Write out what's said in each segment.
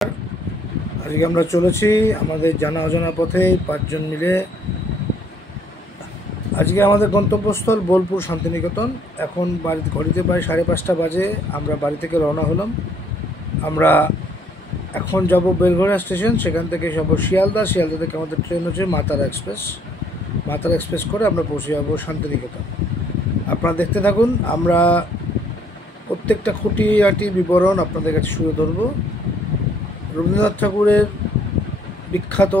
আজকে আমরা চলেছি আমাদের জানা অজানা পথে 5 জন মিলে। আজকে আমাদের গন্তব্যস্থল বোলপুর শান্তিনিকেতন। এখন ঘড়িতে প্রায় 5:30 বাজে। আমরা বাড়ি থেকে রওনা হলাম। আমরা এখন যাব বেলঘড়িয়া স্টেশন, সেখান থেকে যাব শিয়ালদা। শিয়ালদা থেকে আমাদের ট্রেন হচ্ছে মাতারা এক্সপ্রেস। মাতারা এক্সপ্রেস করে আমরা পৌঁছে যাব শান্তিনিকেতন। আপনারা দেখতে থাকুন। আমরা প্রত্যেকটা খুঁটিনাটি বিবরণ আপনাদের কাছে তুলে ধরব। রবীন্দ্রনাথ ঠাকুরের বিখ্যাত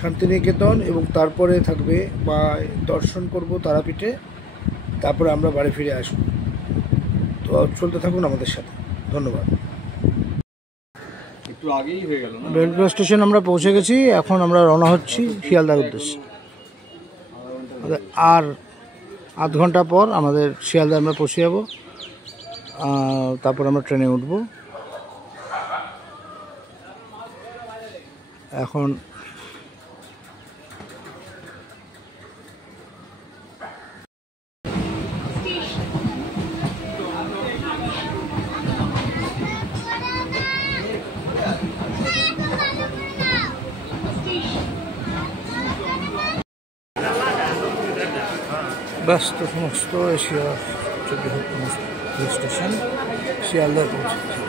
শান্তিনিকেতন এবং তারপরে থাকবে বা দর্শন করব তারাপীঠে, তারপরে আমরা বাড়ি ফিরে আসব। তো চলতে থাকুন আমাদের সাথে। ধন্যবাদ। একটু আগেই হয়ে গেল না? বেলঘড়িয়া স্টেশন আমরা পৌঁছে গেছি। এখন আমরা রওনা হচ্ছি শিয়ালদার উদ্দেশ্যে। আর আধ ঘন্টা পর আমাদের শিয়ালদা আমরা পৌঁছে যাব। তারপর আমরা ট্রেনে উঠব। এখন ব্যস্ত সমস্ত এশিয়ার বৃহত্তম রেল স্টেশন শিয়ালদায় পৌঁছেছি।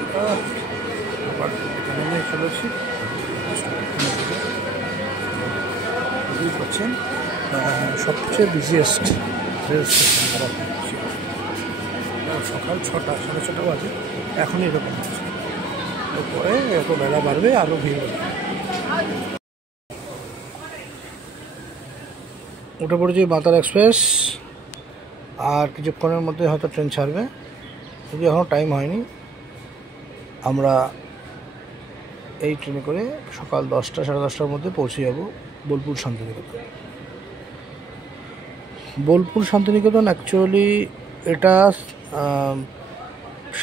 নেমে চলেছি। বুঝতেই পারছেন সবচেয়ে বিজিয়েস্ট রেল স্টেশন সকাল 6টা 6:30 বাজে। এখনই এরকম হচ্ছে। এরপরে এত বেলা বাড়বে, আরও ভিড় হবে। উঠে পড়েছি মাতারা এক্সপ্রেস। আর কিছুক্ষণের মধ্যে হয়তো ট্রেন ছাড়বে, যদি এখনও টাইম হয়নি। আমরা এই ট্রেনে করে সকাল 10টা 10:30টার মধ্যে পৌঁছে যাব বোলপুর শান্তিনিকেতন। বোলপুর শান্তিনিকেতন অ্যাকচুয়ালি এটা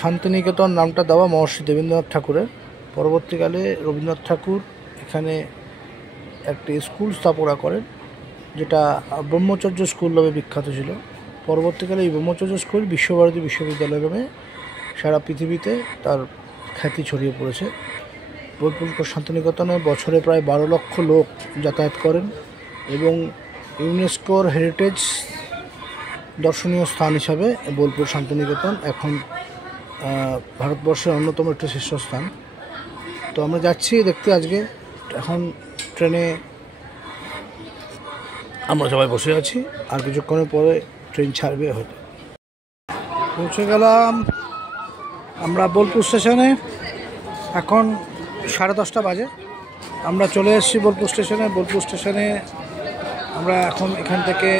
শান্তিনিকেতন নামটা দেওয়া মহর্ষি দেবেন্দ্রনাথ ঠাকুরের। পরবর্তীকালে রবীন্দ্রনাথ ঠাকুর এখানে একটি স্কুল স্থাপনা করেন, যেটা ব্রহ্মচর্য স্কুল নামে বিখ্যাত ছিল। পরবর্তীকালে এই ব্রহ্মচর্য স্কুল বিশ্বভারতী বিশ্ববিদ্যালয় নামে সারা পৃথিবীতে তার খ্যাতি ছড়িয়ে পড়েছে। বোলপুর শান্তিনিকেতনে বছরে প্রায় 12 লক্ষ লোক যাতায়াত করেন এবং ইউনেস্কোর হেরিটেজ দর্শনীয় স্থান হিসাবে বোলপুর শান্তিনিকেতন এখন ভারতবর্ষের অন্যতম একটি শীর্ষস্থান। তো আমরা যাচ্ছি দেখতে আজকে। এখন ট্রেনে আমরা সবাই বসে আছি, আর কিছুক্ষণের পরে ট্রেন ছাড়বে হয়তো। পৌঁছে গেলাম আমরা বোলপুর স্টেশনে। এখন 10:30 বাজে। আমরা চলে এসেছি বোলপুর স্টেশনে। বোলপুর স্টেশনে আমরা এখন এখান থেকে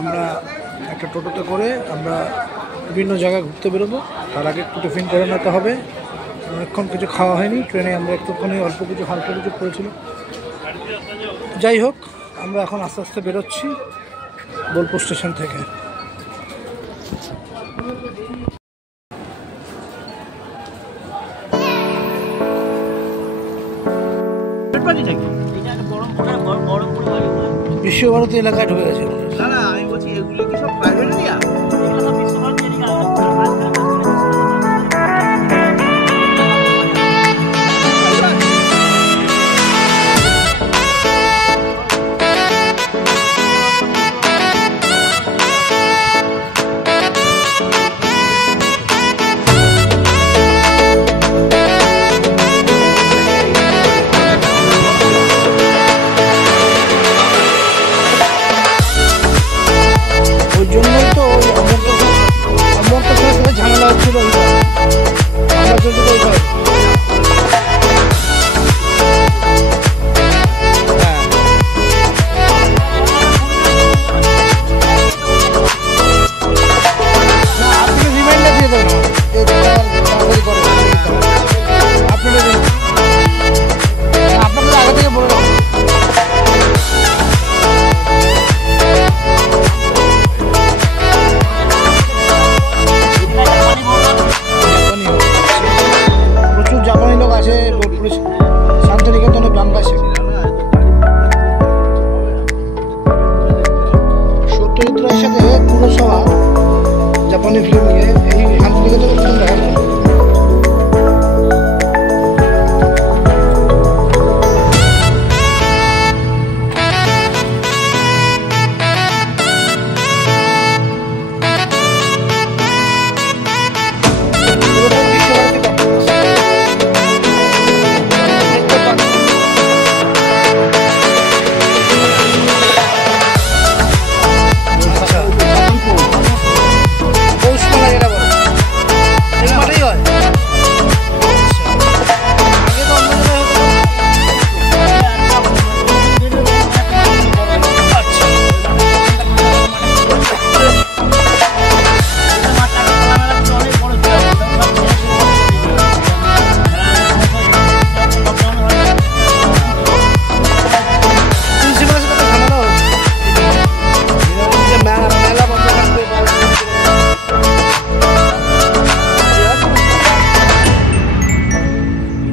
আমরা একটা টোটোতে করে আমরা বিভিন্ন জায়গায় ঘুরতে বেরোবো। তার আগে একটু টিফিন করে নিতে হবে। অনেকক্ষণ কিছু খাওয়া হয়নি ট্রেনে। আমরা একটুখানি অল্প কিছু হালকা কিছু করেছিল। যাই হোক, আমরা এখন আস্তে আস্তে বেরোচ্ছি বোলপুর স্টেশন থেকে। বিশ্বভারতী এলাকায় ঢুকে গেছে। আমি বলছি এগুলো কি সব প্রাইভেট এরিয়া? ওই জন্যই তো ওই অমরটা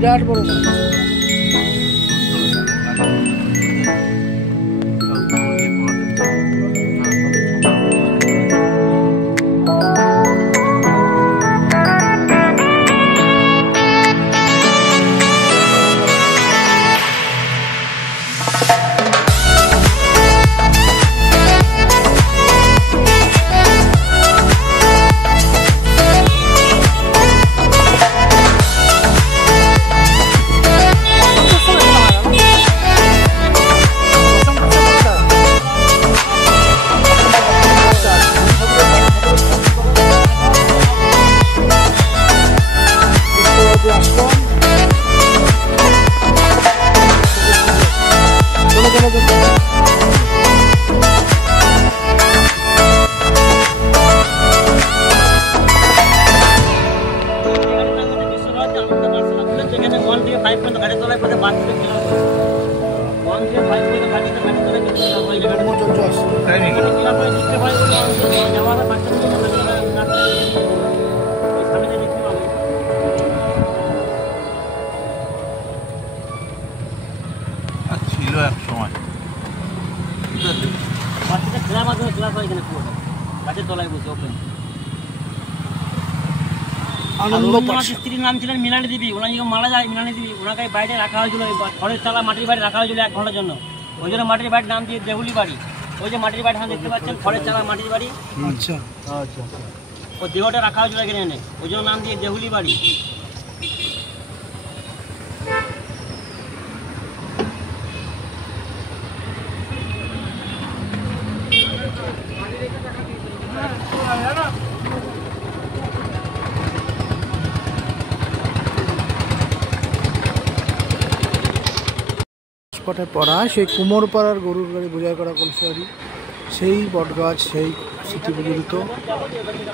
বিরাট বড় মাছ। ছিল এক সময় স্ত্রীর নাম ছিলেন মৃণালী দেবী। ওনার যখন মারা যায় মৃণালী দেবী, ওনাকে বাইরে রাখা হয়েছিল, খড়ের চালা মাটির বাড়ি রাখা হয়েছিল 1 ঘন্টার জন্য। ওই জন্য মাটির বাড়ির নাম দিয়ে দেহুলি বাড়ি। ওই যে মাটির বাড়ি দেখতে পাচ্ছেন, খড়ের চালা মাটির বাড়ি। আচ্ছা আচ্ছা, ওই দেহটা রাখা হয়েছিল এখানে এনে, ওই জন্য নাম দিয়ে দেহুলি বাড়ি। স্পটে পড়া সেই কুমোরপাড়ার গরুর গাড়ি বোঝাই করা কলসারি, সেই বটগাছ, সেই স্মৃতি বিজড়িত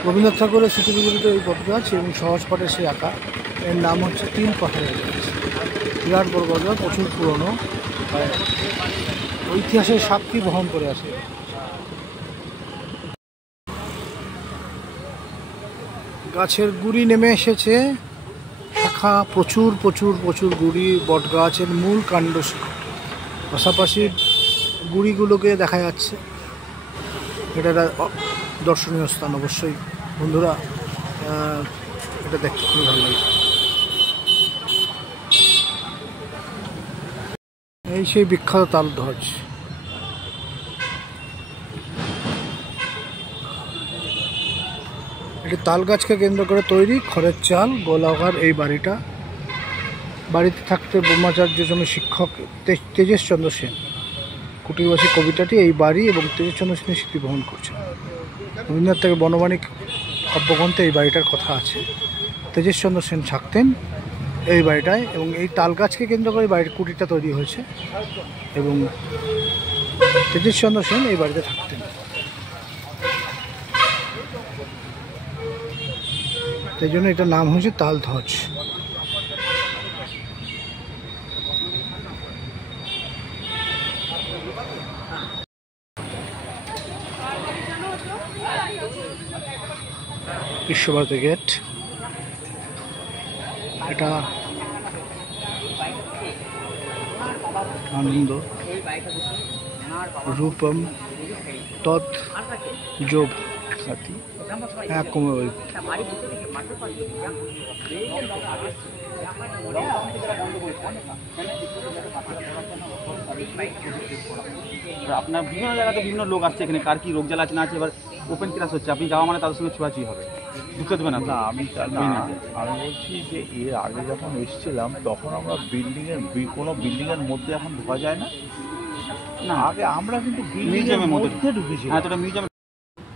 রবীন্দ্রনাথ ঠাকুরের স্মৃতি বিজড়িত এই বটগাছ এবং সহজপাঠে সেই আঁকা। এর নাম হচ্ছে 3 পাহাড়ের গাছ। বিরাট বড় বটগাছ, প্রচুর পুরনো, ঐতিহাসিক সাক্ষী বহন করে আসে। গাছের গুড়ি নেমে এসেছে, শাখা প্রচুর প্রচুর প্রচুর গুড়ি বটগাছের মূল কাণ্ড, পাশাপাশি গুড়িগুলোকে দেখা যাচ্ছে। এটা একটা দর্শনীয় স্থান, অবশ্যই বন্ধুরা এটা দেখতে খুবই ভালো লাগছে। এই সেই বিখ্যাত তালধ্বজ। এটি তাল গাছকে কেন্দ্র করে তৈরি খড়ের চাল গোলাকার এই বাড়িটা। বাড়িতে থাকতে ব্রহ্মাচার্য জমি শিক্ষক তেজেশচন্দ্র সেন। কুটিরবাসী কবিতাটি এই বাড়ি এবং তেজেশচন্দ্র সেনের স্মৃতি বহন করছে। রবীন্দ্রনাথ থেকে বনবাণী কাব্যগ্রন্থে এই বাড়িটার কথা আছে। তেজেশচন্দ্র সেন থাকতেন এই বাড়িটায় এবং এই তাল গাছকে কেন্দ্র করে বাড়ির কুটিরটা তৈরি হয়েছে এবং তেজেশচন্দ্র সেন এই বাড়িতে থাকতেন। তাই জন্য এটার নাম হয়েছে তালধ্বজ। বিশ্বভারতী গেট, এটা আনন্দ রূপম তৎ যোগ সাথী আপনার বিভিন্ন জায়গাতে বিভিন্ন লোক আসছে এখানে, কার কি রোগ জ্বালা আছে না আছে, এবার ওপেন ক্লাস হচ্ছে, আপনি যাওয়া মানে তাদের সঙ্গে ছোঁয়াছুঁই হবে, ঢুকতে দেবেন না। আমি বলছি যে এর আগে যখন এসেছিলাম তখন আমরা কোনো বিল্ডিংয়ের মধ্যে এখন ঢোকা যায় না। না, আগে আমরা কিন্তু মিউজিয়ামের মধ্যে ঢুকেছি। হ্যাঁ, তোটা মিউজিয়াম।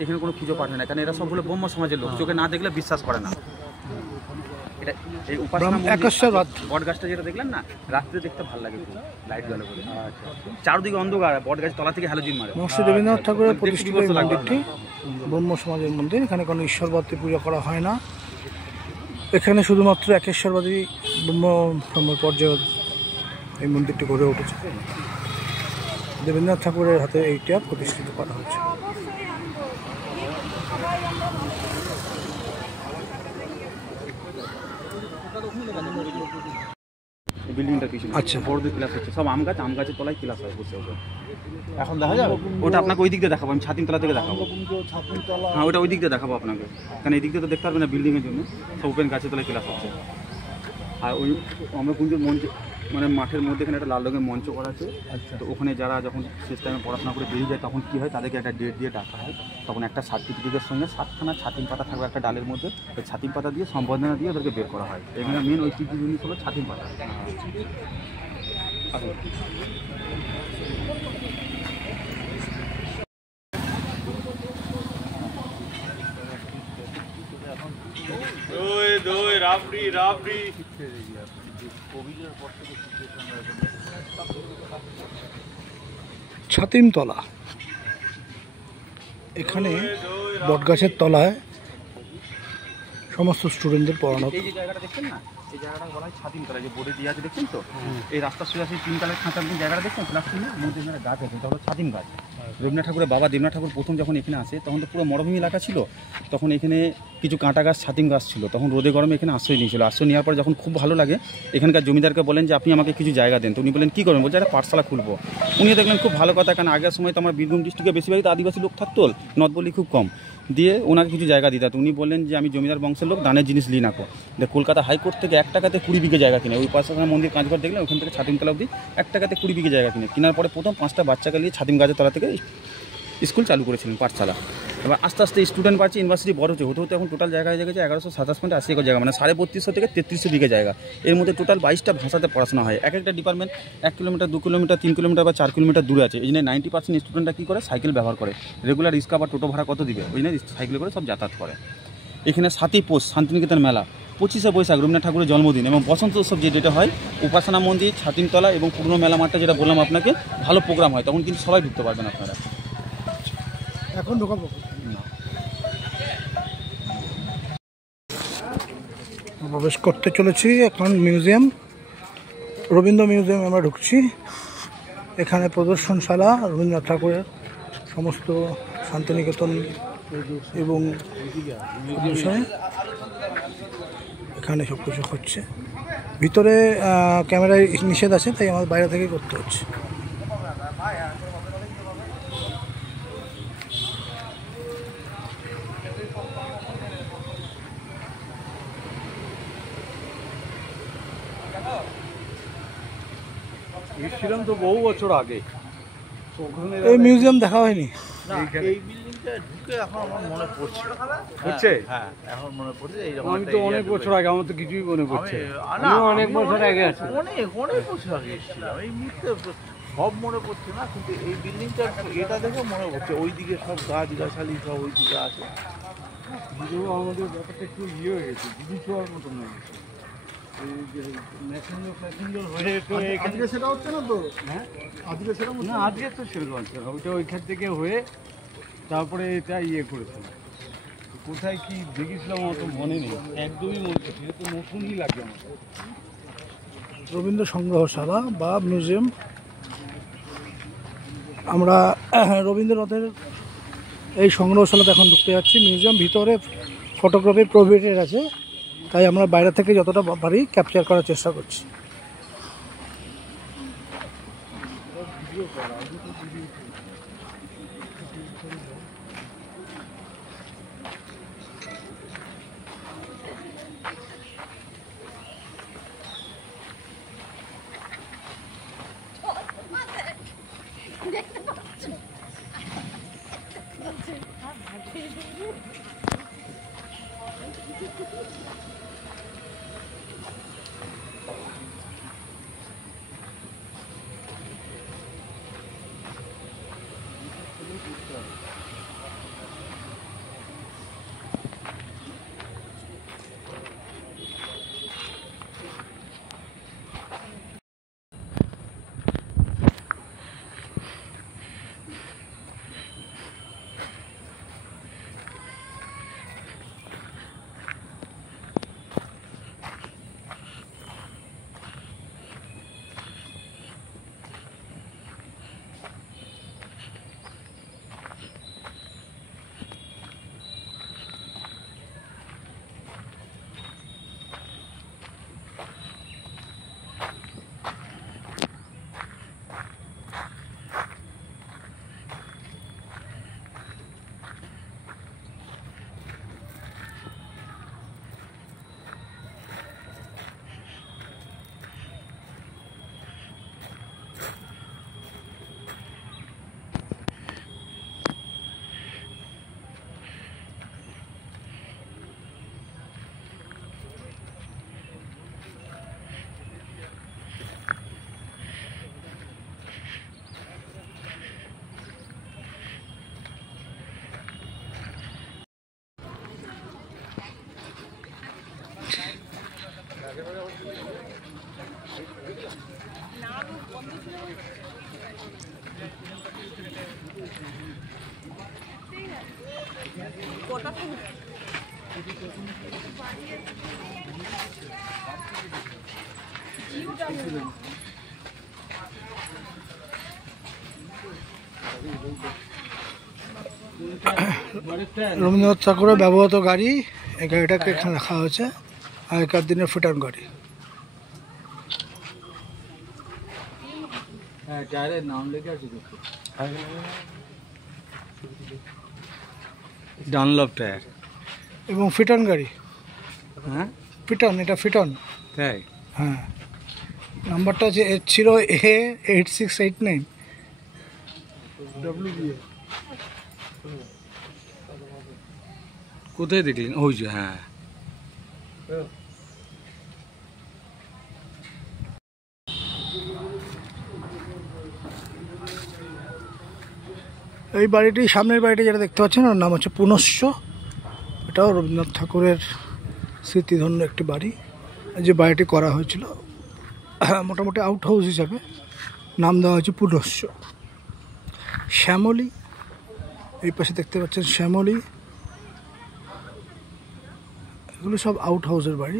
এখানে কোনো পুজো পাঠ হয় না, কারণ এরা সব হলো ব্রহ্ম সমাজের লোক, চোখে না দেখলে বিশ্বাস করে না। এটা এই উপাসনা বট গাছটা যেটা দেখলেন না, রাত্রে দেখতে ভালো লাগে, লাইট জ্বলে বলে। চারদিকে অন্ধকার, বট গাছ তলা থেকে হ্যালোজিন মারে। মহর্ষি দেবেন্দ্রনাথ ঠাকুরের প্রতিষ্ঠিত মন্দিরটি ব্রহ্ম সমাজের মন্দির। এখানে কোনো ঈশ্বরবাদী পূজা করা হয় না। এখানে শুধুমাত্র একেশ্বরবাদী ব্রহ্ম পর্যায়ে এই মন্দিরটি গড়ে উঠেছে। দেবেন্দ্রনাথ ঠাকুরের হাতে এইটা প্রতিষ্ঠিত করা হয়েছে। বিল্ডিংটার পিছনে। আচ্ছা। বড়দের ক্লাস হচ্ছে, সব আম গাছের তলায় ক্লাস হয় বসে ওঠে। এখন দেখা যাবে? ওটা আপনাকে ওই দিক দিয়ে দেখাবো, আমি ছাতিমতলা থেকে দেখাবো। হ্যাঁ, ওটা ওই দিক দিয়ে দেখাবো আপনাকে, কারণ এই দিক দিয়ে তো দেখতে পারবেন না বিল্ডিংয়ের জন্য, সব ওপেন গাছের তলায় ক্লাস হচ্ছে। আর ওই আমরা কুঞ্জুর মঞ্চ মানে মাঠের মধ্যে এখানে একটা লাল রঙের মঞ্চ করা আছে। তো ওখানে যারা যখন শেষ টাইমে পড়াশোনা করে বেরিয়ে যায় তখন কী হয়, তাদেরকে একটা ডেট দিয়ে ডাকা হয়। তখন একটা সার্টিফিকেটের সঙ্গে 7খানা ছাতিম পাতা থাকবে একটা ডালের মধ্যে, ওই ছাতিম পাতা দিয়ে সম্বর্ধনা দিয়ে ওদেরকে বের করা হয়। এখানে মেন ঐতিহ্য জিনিস হলো ছাতিম পাতা। ছাতিমতলা, এখানে বটগাছের তলায় সমস্ত স্টুডেন্টদের পড়ানো। এই যে জায়গাটা দেখছেন না, এই জায়গাটা বলা হয় ছাতিমতলা, যে বোর্ডে দিয়ে আছে দেখছেন তো, এই রাস্তার সোজা 3 তলার খাঁচার জায়গাটা দেখছেন, প্লাস্টিকের মধ্যে এখানে গাছ আছে, এটা হলো ছাতিম গাছ। রবীন্দ্রনাথ ঠাকুরের বাবা দেবনাথ ঠাকুর প্রথম যখন এখানে আসে তখন তো পুরো মরুভূমি এলাকা ছিল, তখন এখানে কিছু কাঁটা গাছ ছাতিম গাছ ছিল, তখন রোদে গরমে এখানে আশ্রয় নিয়েছিল। আশ্রয় নেওয়ার পর যখন খুব ভালো লাগে এখানকার জমিদারকে বলেন যে আপনি আমাকে কিছু জায়গা দেন। তো উনি বলেন কী করবেন, বলছে একটা পাঠশালা খুলবো। উনি দেখলেন খুব ভালো কথা, কারণ আগের সময় তো আমার বীরভূম ডিস্ট্রিক্টে বেশিরভাগই তো আদিবাসী লোক থাকতো, নর্থ বলি খুব কম, দিয়ে ওনাকে কিছু জায়গা দিতে। তো উনি বললেন যে আমি জমিদার বংশের লোক, দানের জিনিস লি নাকো। কলকাতা হাইকোর্ট থেকে 1 টাকাতে 20 বিঘে জায়গা কিনে, ওই উপাসনা মন্দির কাঁচঘর দেখলেন ওখান থেকে ছাতিমতলা অবধি 1 টাকাতে 20 বিঘে জায়গা কিনে, কেনার পরে প্রথম 5টা বাচ্চাকে নিয়ে ছাতিম গাছের তলা থেকে স্কুল চালু করেছিলেন, পাঠশালা। এবার আস্তে আস্তে স্টুডেন্ট বাড়ছে, ইউনিভার্সিটি বড় হতে হতে এখন টোটাল জায়গা হয়ে গেছে 1127.80 একর জায়গা, মানে 3250 থেকে 3300 বিঘে জায়গা। এর মধ্যে টোটাল 22টা ভাষাতে পড়াশোনা হয়। এক একটা ডিপার্টমেন্ট 1 কিলোমিটার, 2 কিলোমিটার, 3 কিলোমিটার বা 4 কিলোমিটার দূরে আছে। এই জন্য 90% স্টুডেন্টরা কী করে, সাইকেল ব্যবহার করে। রেগুলার রিক্সা বা টোটো ভাড়া কত দিবে, ওই জন্য সাইকেল করে সব যাতায়াত করে। এখানে 7ই পৌষ শান্তিনিকেতন মেলা, 25শে বৈশাখ রবীন্দ্রনাথ ঠাকুরের জন্মদিন এবং বসন্ত উৎসব যেটা হয়, উপাসনা মন্দির, ছাতিমতলা এবং পুরনো মেলা মাঠটা যেটা বললাম আপনাকে, ভালো প্রোগ্রাম হয়, তখন কিন্তু সবাই ঢুকতে পারবেন আপনারা। এখন ঢোকাবো, প্রবেশ করতে চলেছি এখন মিউজিয়াম, রবীন্দ্র মিউজিয়াম আমরা ঢুকছি। এখানে প্রদর্শনশালা রবীন্দ্রনাথ ঠাকুরের সমস্ত শান্তিনিকেতন এবং বিষয়ে এখানে সব কিছু হচ্ছে। ভিতরে ক্যামেরায় নিষেধ আছে, তাই আমার বাইরে থেকে করতে হচ্ছে। এসেছিলাম তো বহু বছর আগে, এই মিউজিয়াম দেখা হয়নি। এই বিল্ডিংটা ঢুকে এখন আমার মনে পড়ছে, হচ্ছে হ্যাঁ এখন মনে পড়ছে এইরকম। আমি তো অনেক বছর আগে, আমার তো কিছুই মনে পড়ছে, না অনেক বছর আগে আছে, অনেক বছর আগে এসেছিলাম। এই মুহূর্তে সব মনে পড়ছে না, কিন্তু এই বিল্ডিংটা এটা দেখে মনে পড়ছে। ওইদিকে সব গাছগাছালি সব ওইদিকে আছে। যদিও আমাদের ব্যাপারটা একটু ইয়ে হয়ে গেছে, দিদি ছোঁয়ার মতন হয়ে গেছে। আজকে সেটা হচ্ছে না তো, হ্যাঁ আজকে সেটা না, আজকে তো সেরকম হচ্ছে না, ওইটা ওইখান থেকে হয়ে তারপরে এটা ইয়ে করেছিল। কোথায় কি দেখেছিলাম অত মনে নেই, একদমই মনে নেই, এটা তো নতুনই লাগে আমার। রবীন্দ্র সংগ্রহশালা বা মিউজিয়াম, আমরা রবীন্দ্রনাথের এই সংগ্রহশালাতে এখন ঢুকতে যাচ্ছি। মিউজিয়াম ভিতরে ফটোগ্রাফি প্রোহিবিটেড আছে, তাই আমরা বাইরে থেকে যতটা পারি ক্যাপচার করার চেষ্টা করছি। রবীন্দ্রনাথ ঠাকুরের ব্যবহৃত গাড়ি, এই গাড়িটাকে এখানে রাখা হয়েছে, আগেকার দিনের ফিটার গাড়ি। হ্যাঁ, টায়ারের নাম লেখা আছে ডানলপ টায়ার এবং ফিটন গাড়ি। হ্যাঁ ফিটন, এটা ফিটন। তাই? হ্যাঁ, নাম্বারটা আছে H0A8689। কোথায় দেখলেন? ওই যে, হ্যাঁ। এই বাড়িটি, সামনের বাড়িটি যেটা দেখতে পাচ্ছেন, ওর নাম হচ্ছে পুনশ্চ। এটাও রবীন্দ্রনাথ ঠাকুরের স্মৃতিধন্য একটি বাড়ি। যে বাড়িটি করা হয়েছিল মোটামুটি আউট হাউস হিসাবে, নাম দেওয়া হয়েছে পুনশ্চ। শ্যামলী, এই পাশে দেখতে পাচ্ছেন শ্যামলী, এগুলো সব আউট হাউসের বাড়ি।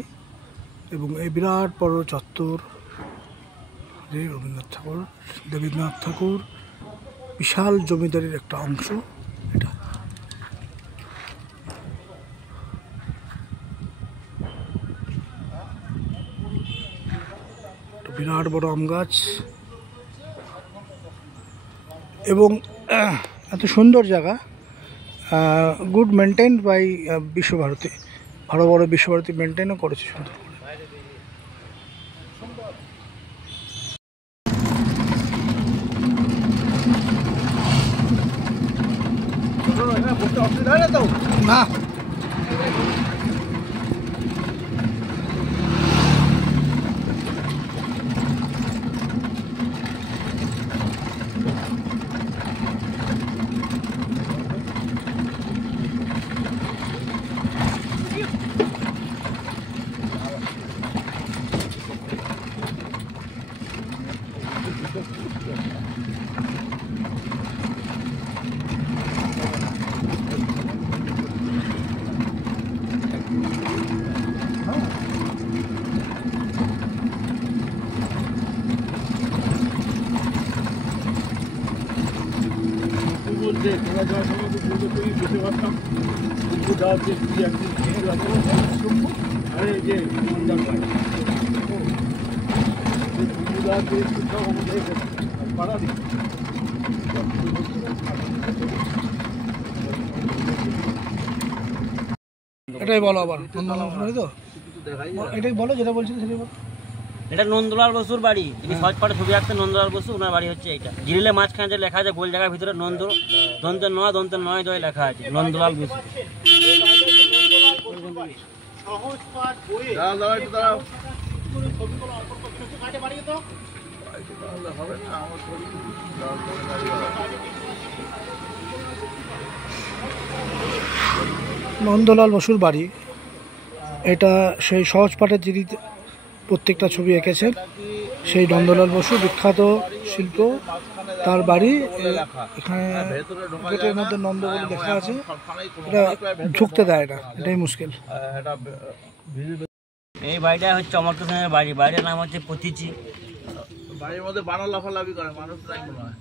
এবং এই বিরাট বড় চত্বর, রবীন্দ্রনাথ ঠাকুর, দেবেন্দ্রনাথ ঠাকুর বিশাল জমিদারির একটা অংশ এটা। বিরাট বড় আম গাছ এবং এত সুন্দর জায়গা, গুড মেনটেন বাই বিশ্বভারতী। ভালো বড় বিশ্বভারতী মেনটেনও করেছে সুন্দর। না, এটাই বলো আবার, তো এটাই বলো, যেটা বলছিল সেটাই বলো। এটা নন্দলাল বসুর বাড়ি। তিনি সহজপাঠে ছবি আঁকতেন। নন্দলাল বসু, ওনার বাড়ি হচ্ছে এইটা। গ্রিলে মাঝখানে যে লেখা আছে গোল জায়গার ভিতরে দন্তের নয় দয় লেখা আছে নন্দলাল বসু। নন্দলাল বসুর বাড়ি এটা। সেই সহজ পাঠের যিনি প্রত্যেকটা ছবি এঁকেছেন, সেই নন্দলাল বসু, বিখ্যাত শিল্প, তার বাড়ি। এখানে গেটের মধ্যে নন্দ বলে লেখা আছে, এটা ঢুকতে দেয় না, এটাই মুশকিল। এই বাড়িটা হচ্ছে অমর্ত্য সেনের বাড়ি। বাড়ির নাম হচ্ছে পতিচি। বাড়ির মধ্যে বানর লাফালাফি করে, মানুষ নাই মনে হয়।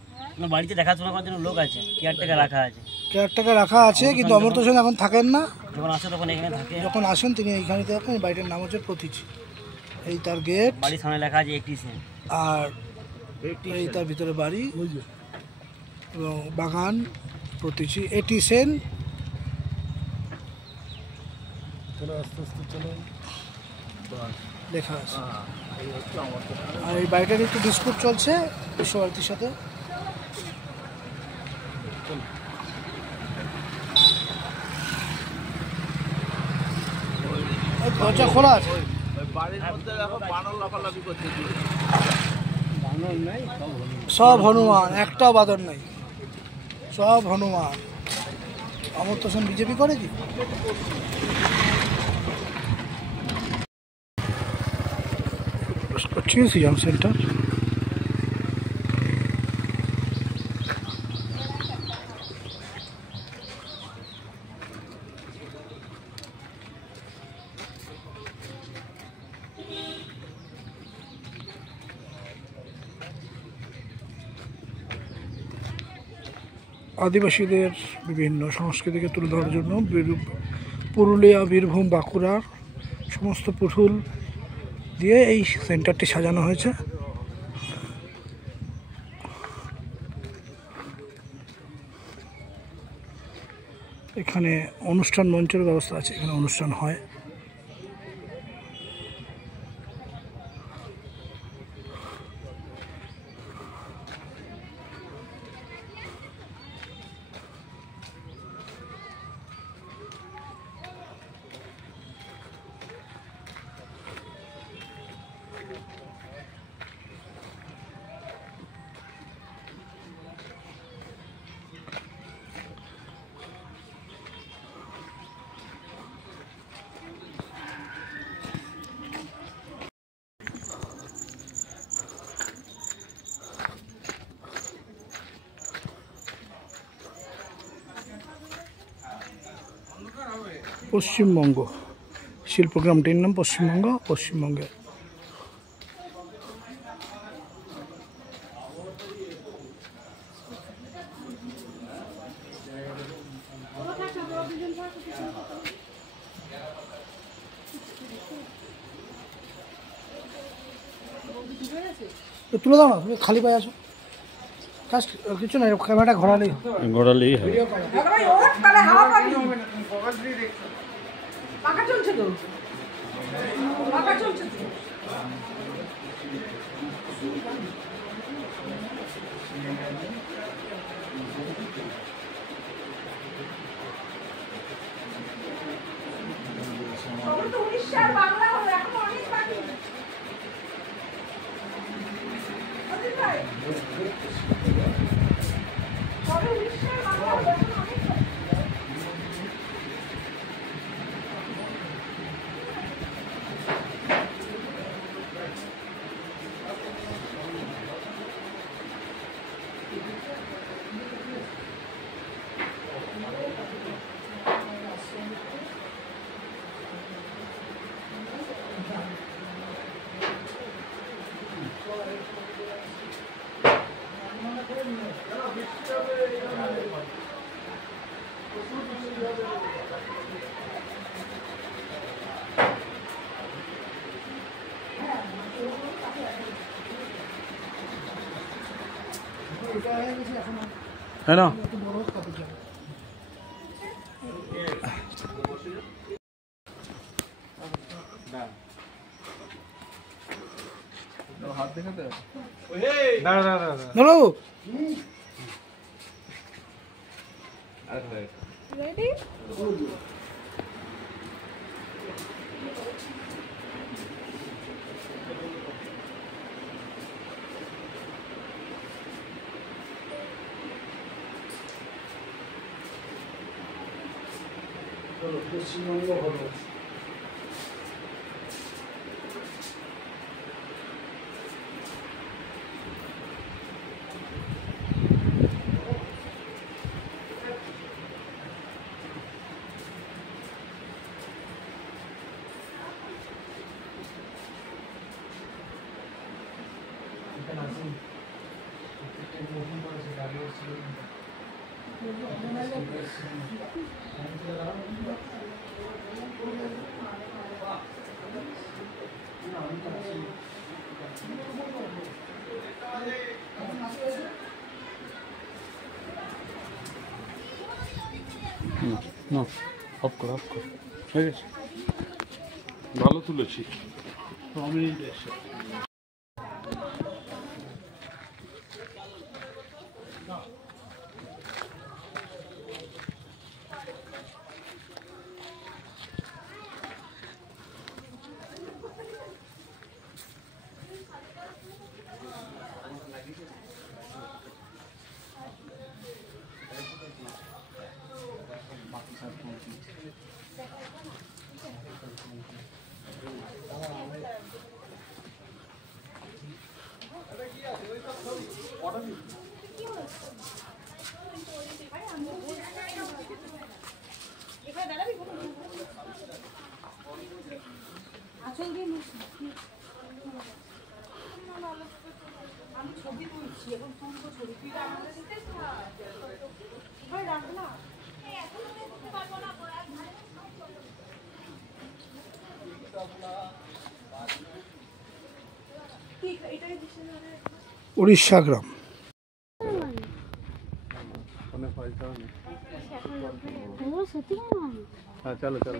বাড়িতে দেখাশোনা করার জন্য লোক আছে, কেয়ারটেকার রাখা আছে। কেয়ারটেকার রাখা আছে, কিন্তু অমর্ত্য সেন এখন থাকেন না। যখন আসে তখন এখানে থাকে। যখন আসেন তিনি এইখানে থাকেন। বাড়িটার নাম হচ্ছে পতিচি। এই তার গেট, বাড়ির সামনে লেখা আছে 80 সেন। আর এই তার ভিতরে বাড়ি এবং বাগান, পতিচি 80 সেন। লেখা আছে। আর এই বাড়িটার একটু ডিসপুট চলছে বিশ্বভারতীর সাথে। দরজা খোলা আছে। বাড়ির মধ্যে দেখো বানর লাফালাফি করছে। সব হনুমান, একটাও বাদর নেই, সব হনুমান। অমর্ত্য সেন বিজেপি করে কি? CM centre. আদিবাসীদের বিভিন্ন সংস্কৃতিকে তুলে ধরার জন্য পুরুলিয়া, বীরভূম, বাঁকুড়ার সমস্ত পুতুল দিয়ে এই সেন্টারটি সাজানো হয়েছে। এখানে অনুষ্ঠান মঞ্চের ব্যবস্থা আছে, এখানে অনুষ্ঠান হয়। পশ্চিমবঙ্গ শিল্পগ্রামটির নাম পশ্চিমবঙ্গে তুলে দাও না, তুমি খালি পায়ে আসো, জাস্ট কিছু না, ক্যামেরাটা ঘোরালেই হয়। পাকা চলছে তো, পাকা চলছে তো। উড়িষ্যার বাংলা হলো, এখন অনেক বাকি। উড়িষ্যার বাংলা হলো, এখন অনেক বাকি। है ना हाथ दिखाते বলো Ready? পশ্চিমবঙ্গ হলো না অফ কর হয়ে গেছে ভালো তুলেছি আচল দিয়ে ছবি তুলছি, এখন তুলবো ছবি, তুই আমাদের ভাই রাখ না। উড়িষ্যা গ্রাম। হ্যাঁ চলো চলো,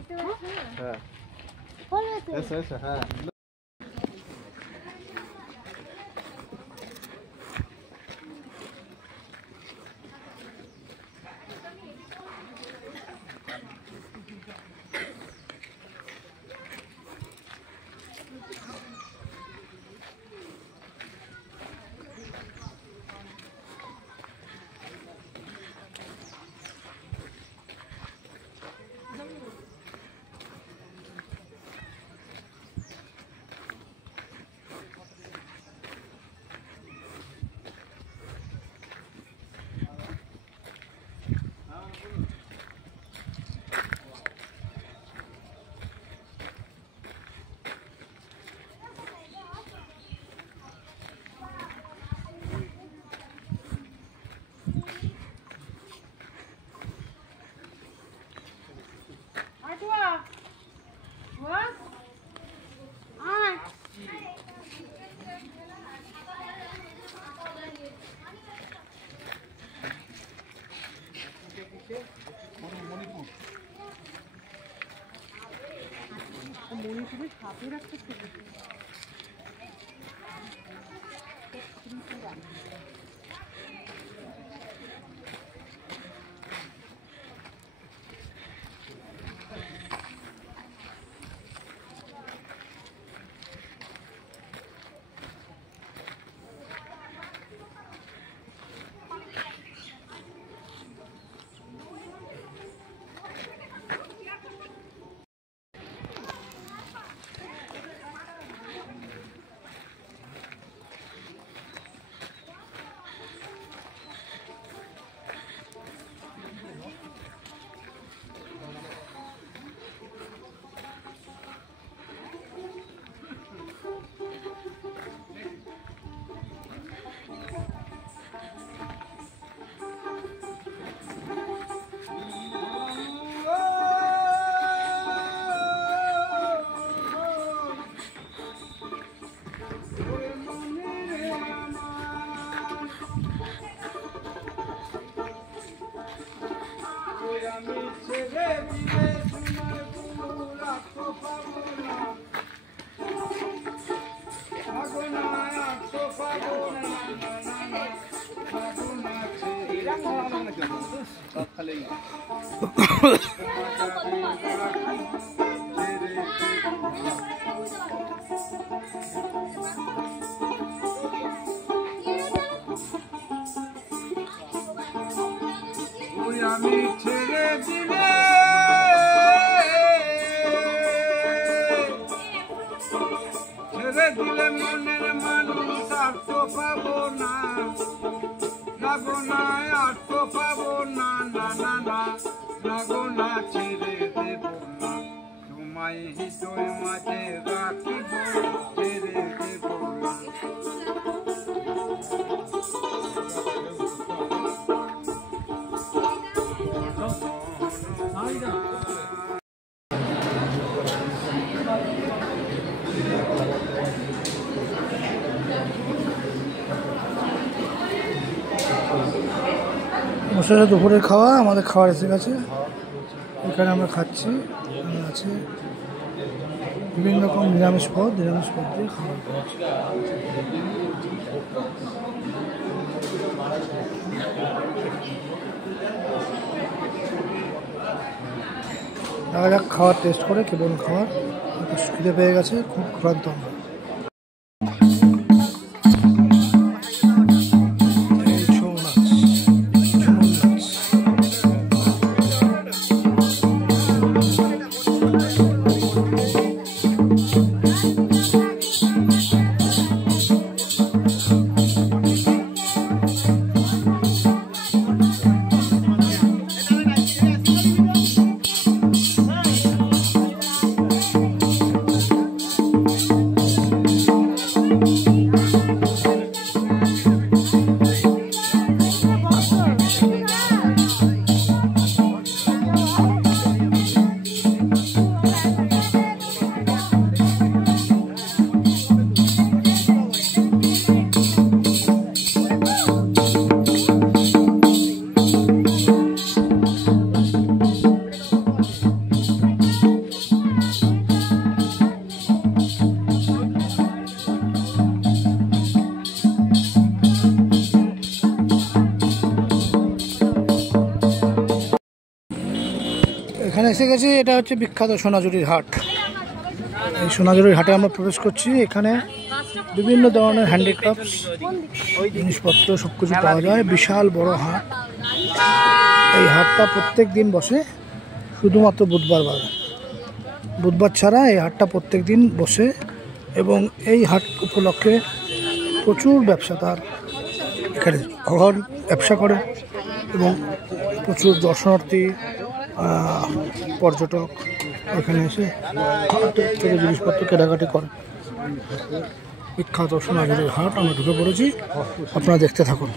হ্যাঁ এসো এসো, হ্যাঁ আমি ছেড়ে দিলে মনের মানুষ আর তো পাবো না, লাগো না আর তো পাবো না, না না না লাগো না, ছেড়ে দেব না, তোমায় হৃদয় মাঝে রাখিব, ছেড়ে দেব না। বসে দুপুরের খাওয়া, আমাদের খাবার এসে গেছে, এখানে আমরা খাচ্ছি। আছে বিভিন্ন রকম নিরামিষ পদ দিয়ে খাবার খাচ্ছি। দেখা যাক খাবার টেস্ট করে কেমন খাবার। খিদে পেয়ে গেছে, খুব ক্লান্ত আমরা। এখানে এসে গেছি। এটা হচ্ছে বিখ্যাত সোনাঝুরির হাট। এই সোনাঝুরির হাটে আমরা প্রবেশ করছি। এখানে বিভিন্ন ধরনের হ্যান্ডিক্রাফটস জিনিসপত্র সব কিছু পাওয়া যায়। বিশাল বড় হাট। এই হাটটা প্রত্যেক দিন বসে, শুধুমাত্র বুধবার বাদে। বুধবার ছাড়া এই হাটটা প্রত্যেক দিন বসে এবং এই হাট উপলক্ষে প্রচুর ব্যবসাদার এখানে অহর ব্যবসা করে এবং প্রচুর দর্শনার্থী পর্যটক এখানে এসে হাট থেকে জিনিসপত্র কেনাকাটি করে। বিখ্যাত সোনাঝুরির হাট আমরা ঢুকে পড়েছি, আপনারা দেখতে থাকুন।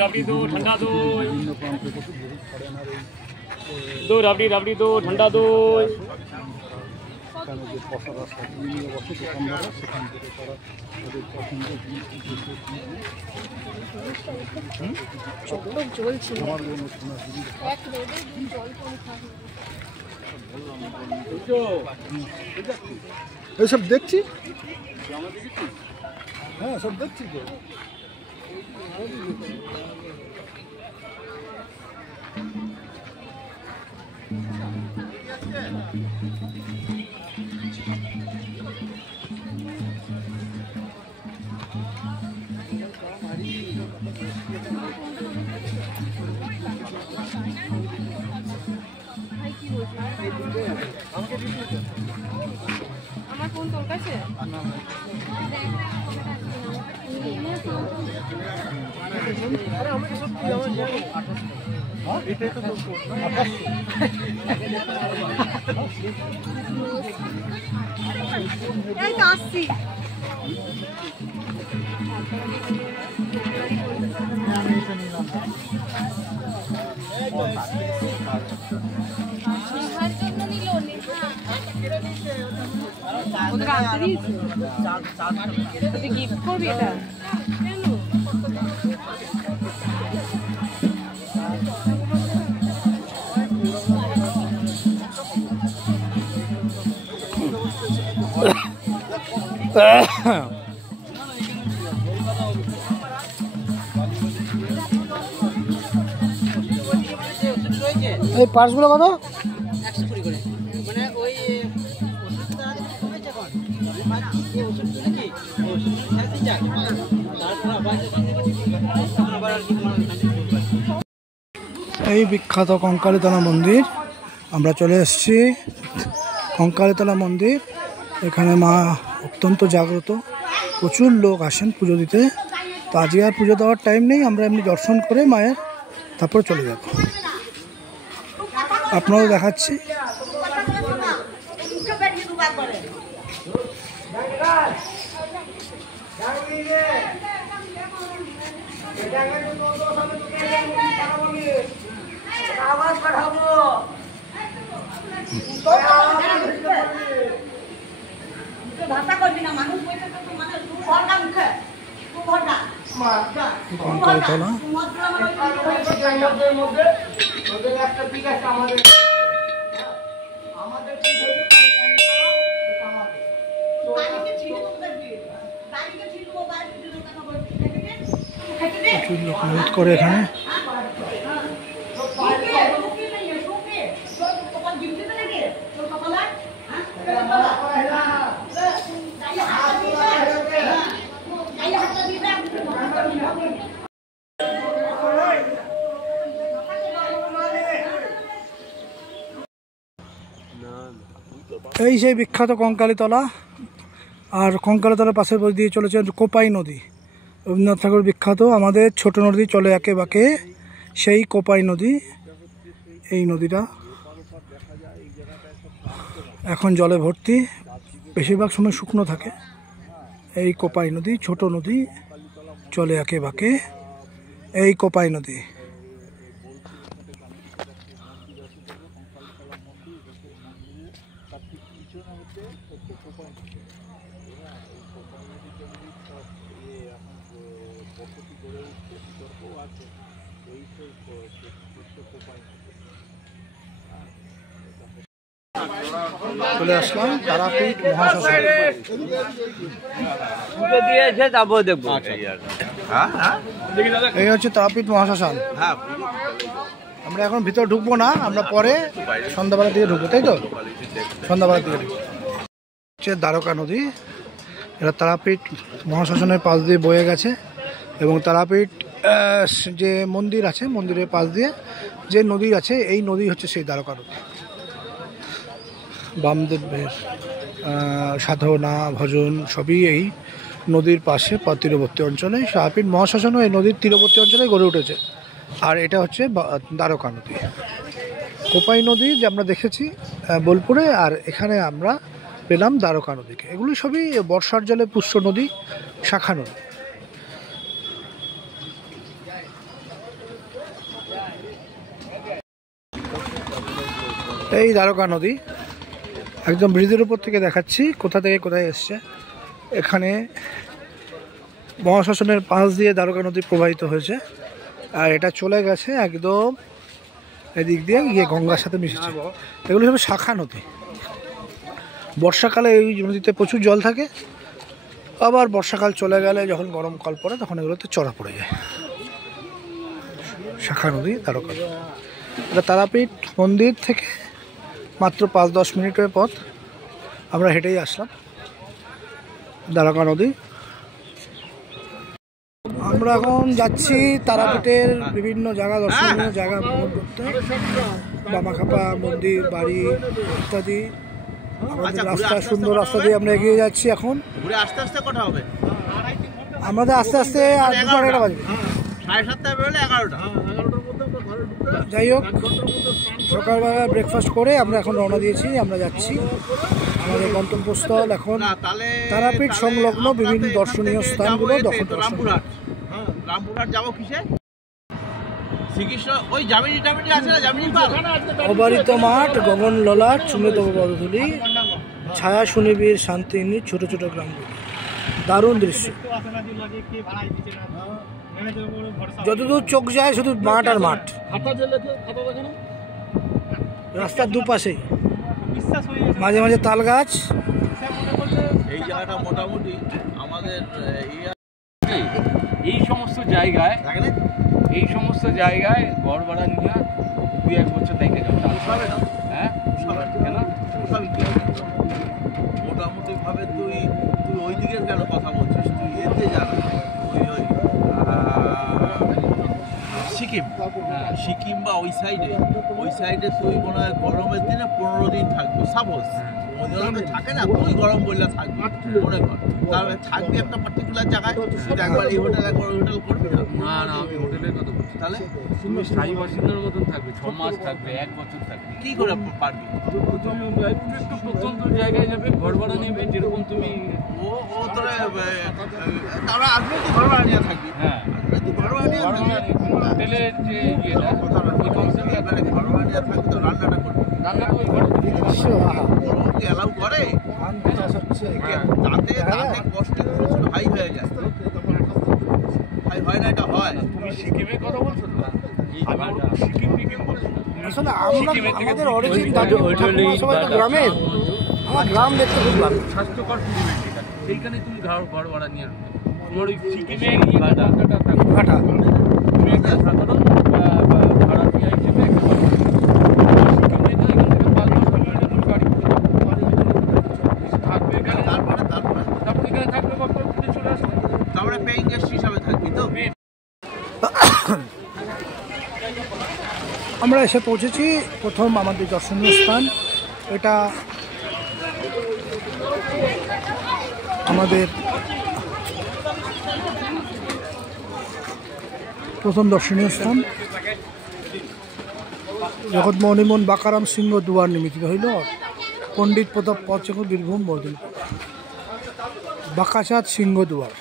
রাবড়ি দো ঠান্ডা দই, রাবড়ি দো ঠান্ডা দই। এইসব দেখছি, হ্যাঁ সব দেখছি তো। আমার ফোন তোর কাছে? এই তো আসছি। গিফট করবি এটা? কেন? এই পার্সগুলো কত? 120 করে। মানে ওই এই বিখ্যাত কঙ্কালীতলা মন্দির, আমরা চলে এসেছি। কঙ্কালীতলা মন্দির, এখানে মা অত্যন্ত জাগ্রত, প্রচুর লোক আসেন পুজো দিতে। তো আজকে আর পুজো দেওয়ার টাইম নেই, আমরা এমনি দর্শন করে মায়ের তারপর চলে যাব। আপনারাও দেখাচ্ছি। কঙ্কালীতলা প্রচুর লোক মেহনত করে এখানে। এই সেই বিখ্যাত কঙ্কালীতলা, আর কঙ্কালীতলার পাশের পর দিয়ে চলেছে কোপাই নদী। রবীন্দ্রনাথ ঠাকুর বিখ্যাত আমাদের ছোট নদী চলে একে বাঁকে, সেই কোপাই নদী। এই নদীটা এখন জলে ভর্তি, বেশিরভাগ সময় শুকনো থাকে। এই কোপাই নদী, ছোট নদী, চলে একে বাঁকে, এই কোপাই নদী। পিছনে হচ্ছে কোপাই নদী। এই কোপাই নদী কেন্দ্রিক সব এখন বসতি গড়ে উঠছে, বিতর্কও আছে এই কোপাই নদী। চলে আসলাম তারাপীঠ মহাশ্মশান। এই হচ্ছে তারাপীঠ মহাশ্মশান। আমরা এখন ভিতরে ঢুকবো না, আমরা পরে সন্ধ্যাবেলার দিকে ঢুকবো, তাই তো? সন্ধ্যাবেলার দিকে হচ্ছে দ্বারকা নদী। এটা তারাপীঠ মহাশ্মশানের পাশ দিয়ে বয়ে গেছে এবং তারাপীঠ যে মন্দির আছে মন্দিরের পাশ দিয়ে যে নদী আছে এই নদী হচ্ছে সেই দ্বারকা নদী। বামদেবের সাধনা ভজন সবই এই নদীর পাশে তীরবর্তী অঞ্চলে। তারাপীঠ মহাশ্মশানও এই নদীর তীরবর্তী অঞ্চলে গড়ে উঠেছে। আর এটা হচ্ছে দ্বারকা নদী। কোপাই নদী যে আমরা দেখেছি বোলপুরে, আর এখানে আমরা পেলাম দ্বারকা নদীকে। এগুলি সবই বর্ষার জলে পুষ্য নদী, শাখা নদী। এই দ্বারকা নদী একদম ব্রিজের উপর থেকে দেখাচ্ছি কোথা থেকে কোথায় এসছে। এখানে মহাশ্মশানের পাশ দিয়ে দ্বারকা নদী প্রবাহিত হয়েছে আর এটা চলে গেছে একদম এদিক দিয়ে গিয়ে গঙ্গার সাথে মিশেছে। এগুলো সব শাখা নদী। বর্ষাকালে এই নদীতে প্রচুর জল থাকে, আবার বর্ষাকাল চলে গেলে যখন গরমকাল পড়ে তখন এগুলোতে চড়া পড়ে যায়। শাখা নদী দ্বারকা নদী। এটা তারাপীঠ মন্দির থেকে মাত্র 5-10 মিনিটের পথ। আমরা হেঁটেই আসলাম দ্বারকা নদী। আমরা এখন যাচ্ছি তারাপীঠের বিভিন্ন জায়গা, দর্শনীয় জায়গা ভ্রমণ করতে। বামাখাপা মন্দির, বাড়ি ইত্যাদি। আমাদের রাস্তা, সুন্দর রাস্তা দিয়ে আমরা এগিয়ে যাচ্ছি। এখন আস্তে আস্তে কটা হবে? আমাদের আস্তে আস্তে আর 2:30 বাজবে। 7:30 বেরোলে 11টা। যাই হোক, সকালবেলা ব্রেকফাস্ট করে আমরা এখন রওনা দিয়েছি। আমরা যাচ্ছি আমাদের গন্তব্যস্থল এখন তারাপীঠ সংলগ্ন বিভিন্ন দর্শনীয় স্থানগুলো দখল করা। রামপুরহাট যাবো কিসে? শ্রীকৃষ্ণ ওই জামিনী টামিনী আছে না, জামিনী পাল, অবারিত মাঠ, গগন ললাট, চুমে তব পদধূলি, ছায়া সুনিবিড় শান্তি, ছোট ছোট গ্রামগুলি। দারুণ দৃশ্য। যতদূর চোখ যায় শুধু মাঠ আর মাঠ। রাস্তার দুপাশেই মাঝে মাঝে তাল গাছ। এই জায়গাটা মোটামুটি আমাদের এই সমস্ত জায়গায় ঘর ভাড়া নিয়ে 2-1 বছর থেকে যাবে। হ্যাঁ, কেন মোটামুটি ভাবে তুই ওই দিকের কেন কথা বলছিস? তুই এতে জানা সিকিম বা ওই সাইডে তুই মনে হয় গরমের দিনে 15 দিন থাকবি। সাপোজ থাকে না, তুই গরম বললে থাকবি মনে কর, তাহলে থাকবি একটা পার্টিকুলার জায়গায়। একবার এই হোটেল একবার ওই হোটেল করবি না? না, আমি হোটেলের কথা বলছি। তাহলে তুমি স্থায়ী বাসিন্দার মতন থাকবে, 6 মাস থাকবে, 1 বছর থাকবে। কি করে পারবি? তুমি একটু প্রত্যন্ত জায়গায় যাবে, ঘর ভাড়া নেবে, যেরকম তুমি ও তোরা তারা আজকে তুই ঘর ভাড়া নিয়ে থাকবি। হ্যাঁ, তুই ঘর ভাড়া নিয়ে থাকবি। হোটেলের যে ইয়েটা ওই কনসেপ্ট, এবারে ঘর ভাড়া নিয়ে থাকবি তো রান্নাটা করবি। রান্না ওই ঘরে কি অ্যালাউ করে? তাতে কষ্টের প্রচুর হাই হয়ে যায়। হাই হয় না? এটা হয়। তুমি সিকিমের কথা বলছো তো? সিকিম বলছো না? আসলে আমাদের অরিজিন গ্রামের। আমার গ্রাম দেখতে খুব ভালো, স্বাস্থ্যকর পরিবেশ এখানে। সেইখানে তুমি ঘর ভাড়া নিয়ে রাখবে। তোমার ওই সিকিমে ভাড়াটা কাটা তুমি একটা সাধারণ ভাড়াটিয়া হিসেবে একটা সিকিমে তো এখান থেকে 5-10 কিলোমিটার গাড়ি থাকবে এখানে। তারপরে এখানে থাকবে, বক্তব্য চলে আসবে। তারপরে পেইং গেস্ট হিসাবে থাকবি তো? আমরা এসে পৌঁছেছি প্রথম আমাদের দর্শনীয় স্থান। এটা আমাদের প্রথম দর্শনীয় স্থান। জগৎমণিমন বাকারাম সিংহ দুয়ার নির্মিত হইল পণ্ডিত প্রতাপ পচক বীরভূম বর্ধন বাকাচাঁদ সিংহ দুয়ার।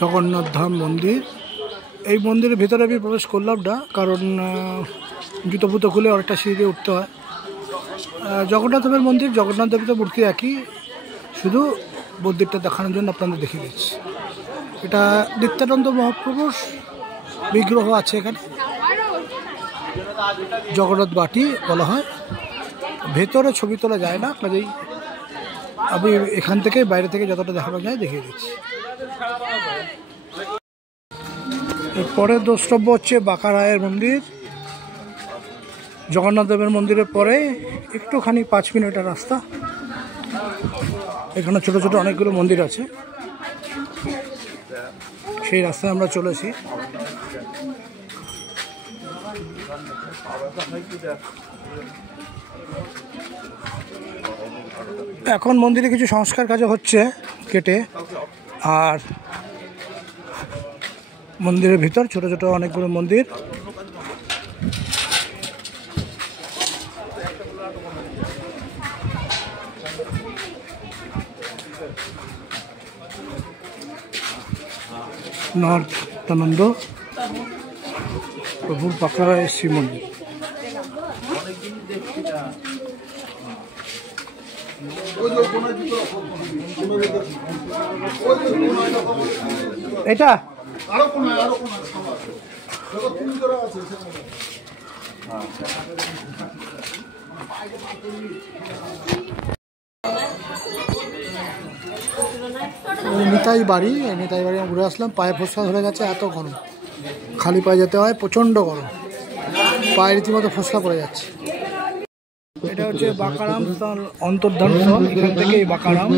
জগন্নাথ ধাম মন্দির। এই মন্দিরের ভেতরে আমি প্রবেশ করলাম না, কারণ জুতো ফুতো খুলে অনেকটা সিঁড়ি দিয়ে উঠতে হয়। জগন্নাথ দেবের মন্দির, জগন্নাথ দেবের তো মূর্তি একই, শুধু মন্দিরটা দেখানোর জন্য আপনাদের দেখে গেছি। এটা নিত্যানন্দ মহাপ্রভুর বিগ্রহ আছে এখানে, জগন্নাথ বাটি বলা হয়। ভেতরে ছবি তোলা যায় না, কাজেই আমি এখান থেকে বাইরে থেকে যতটা দেখানো যায় দেখিয়ে দিচ্ছি। এরপরে দ্রষ্টব্য হচ্ছে বাঁকারায়ের মন্দির। জগন্নাথ দেবের মন্দিরের পরে একটুখানি 5 মিনিটের রাস্তা। এখানে ছোট ছোট অনেকগুলো মন্দির আছে, সেই রাস্তায় আমরা চলেছি। এখন মন্দিরে কিছু সংস্কার কাজ হচ্ছে কেটে, আর মন্দিরের ভিতর ছোট ছোট অনেকগুলো মন্দির। নিত্যানন্দ প্রভুর বাঁকারায় শ্রী মন্দির। এটা নিতাই বাড়ি, নিতাই বাড়ি ঘুরে আসলাম। পায়ে ফসকা ধরে গেছে, এত গরম, খালি পায়ে যেতে হয়, প্রচণ্ড গরম, পায়ে রীতিমতো ফসকা পড়ে যাচ্ছে। এটা হচ্ছে বাঁকারাম অন্তর্ধান স্থল। এখান থেকে বাঁকারাম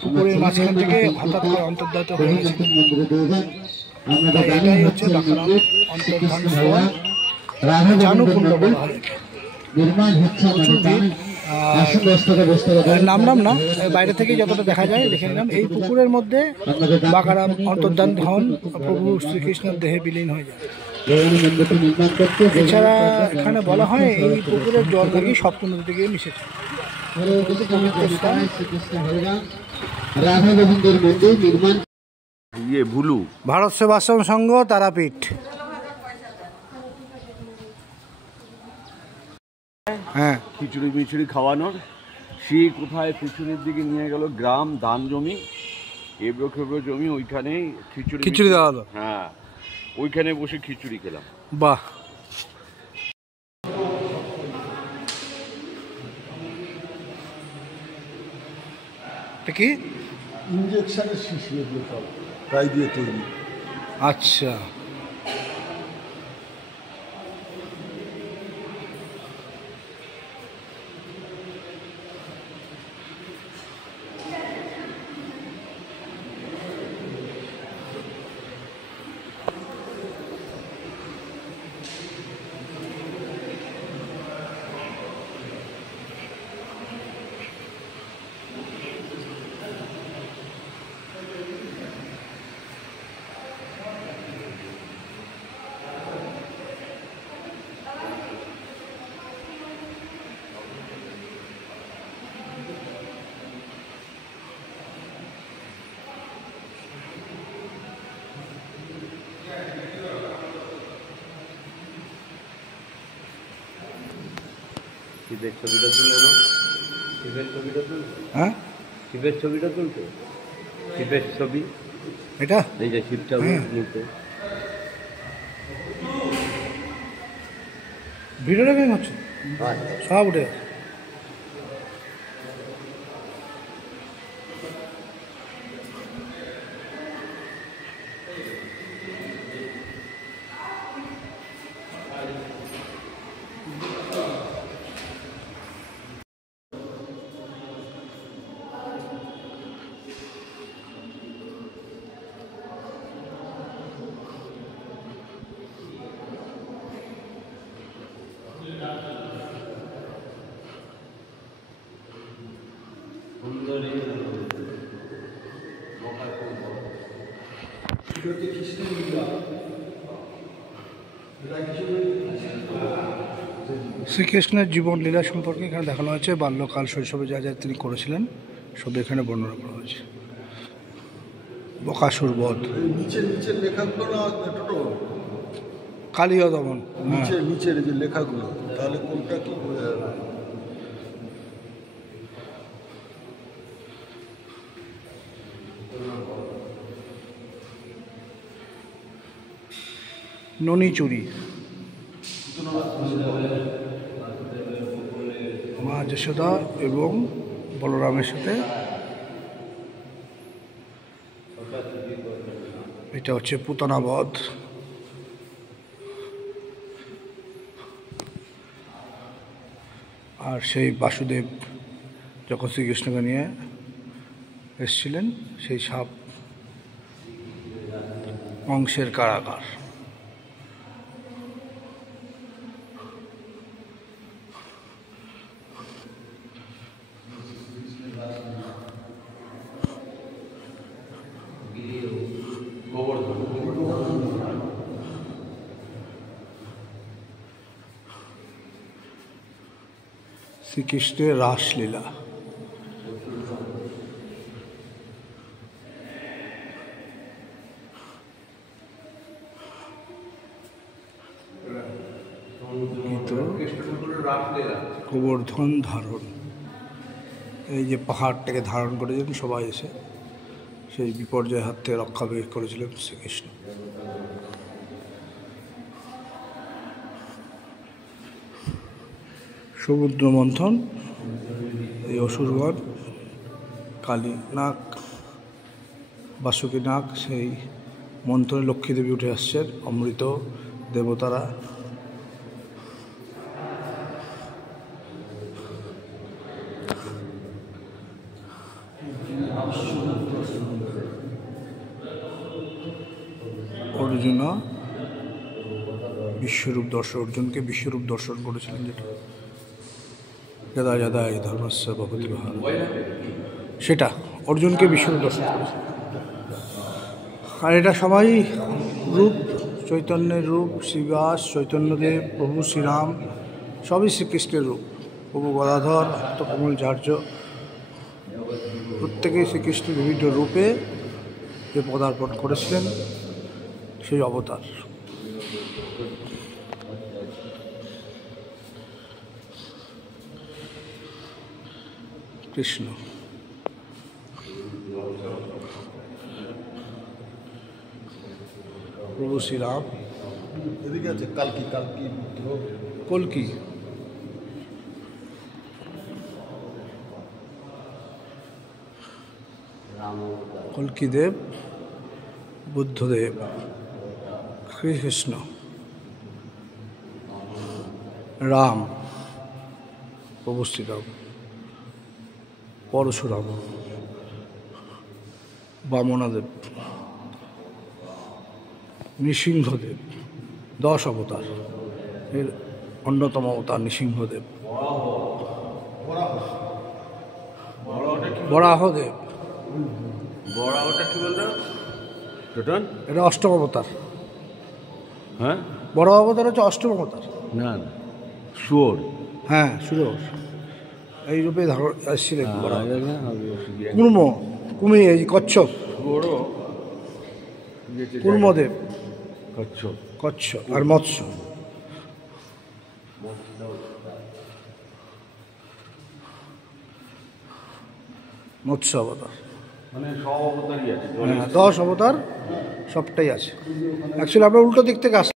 পুকুরের মাঝখান থেকে হঠাৎ করে অন্তর্ধাত হয়ে গেছে। এটাই হচ্ছে বাঁকারাম অন্তর্ধান স্থল, জানুকুণ্ড বলা হয়। প্রচুর ভিড়। নামলাম না, বাইরে থেকে যতটা দেখা যায় দেখে নিলাম। এই পুকুরের মধ্যে বাঁকারাম অন্তর্ধান হন, প্রভু শ্রীকৃষ্ণের দেহে বিলীন হয়ে যায়। এছাড়া এখানে বলা হয় এই পুকুরের জল নাকি সপ্ত নদীতে গিয়ে মিশেছে। ভারত সেবাশ্রম সংঘ, তারাপীঠ। হ্যাঁ, খিচুড়ি মিচুড়ি খাওয়ানোর, সেই কোথায় পিছনের দিকে নিয়ে গেল গ্রাম দান জমি, এবড়ো খেবড়ো জমি, ওইখানেই খিচুড়ি দেওয়া হলো। হ্যাঁ, ওইখানে বসে খিচুড়ি খেলাম। বাহ, কি ইঞ্জেকশনের শিশি, এগুলো সব গাই দিয়ে তৈরি। আচ্ছা, শিবের ছবিটা তুলে না, শিবের ছবিটা তুলতে, হ্যাঁ শিবের ছবিটা তুলতে, শিবের ছবি এটা এই যে শিবটা তুলতে। ভিডিওটা কেমন হচ্ছে? সব উঠে গেছে। শ্রীকৃষ্ণের জীবন লীলা সম্পর্কে এখানে দেখানো হয়েছে। বাল্যকাল শৈশবে যা যা তিনি করেছিলেন সব এখানে বর্ণনা করা হয়েছে। বকাসুর বধ, নিচের লেখাগুলো না টোটো কালীয় দমন, নিচের যে লেখাগুলো, তাহলে কোনটা কি বোঝা যাবে? ননী চুরি, মা যশোদা এবং বলরামের সাথে। এটা হচ্ছে পুতনা বধ। আর সেই বাসুদেব যখন শ্রীকৃষ্ণকে নিয়ে এসেছিলেন, সেই সাপ অংশের কারাগার। শ্রীকৃষ্ণের রাসলীলা। গোবর্ধন ধারণ, এই যে পাহাড়টাকে ধারণ করেছেন সবাই এসে, সেই বিপর্যয়ের হাত থেকে রক্ষা বের করেছিলেন শ্রীকৃষ্ণ। সমুদ্র মন্থন, এই অসুরগণ, কালী নাগ, বাসুকী নাগ, সেই মন্থনে লক্ষ্মীদেবী উঠে আসছেন, অমৃত দেবতারা। অর্জুন বিশ্বরূপ দর্শন, অর্জুনকে বিশ্বরূপ দর্শন করেছিলেন, যেটা যদা যদা এই ধর্মস্য ভবতি ভার, সেটা অর্জুনকে বিশ্বরূপ দর্শন করেছে। আর এটা সবাই রূপ, চৈতন্যের রূপ, শ্রীবাস, চৈতন্যদেব, প্রভু শ্রীরাম, সবই শ্রীকৃষ্ণের রূপ। প্রভু গদাধর, কমলচার্য, প্রত্যেকেই শ্রীকৃষ্ণের বিভিন্ন রূপে যে পদার্পণ করেছিলেন, সেই অবতার। কৃষ্ণ প্রভু শ্রীরাম, এদিকে আছে কালকি কল্কি, কল্কিদেব, বুদ্ধদেব, শ্রীকৃষ্ণ, রাম, প্রভু শ্রীরাম, পরশুরাম, বামনাদেব, নৃসিংহদেব, 10 অবতার, এর অন্যতম অবতার নৃসিংহদেব, বরাহদেব। বড়াওটা কি বলতো টোটন? এটা 8ম অবতার। হ্যাঁ, বড় অবতার হচ্ছে 8ম অবতার। না শুয়োর, হ্যাঁ, সুরজ এই রূপে ধারণ আসছিলেন। কুমি, এই কচ্ছপ, কুর্মদেব, কচ্ছপ আর মৎস্য। মৎস্য অবতার, মানে সব অবতারই আছে। 10 অবতার সবটাই আছে। অ্যাকচুয়ালি আমরা উল্টো দিক থেকে আসি।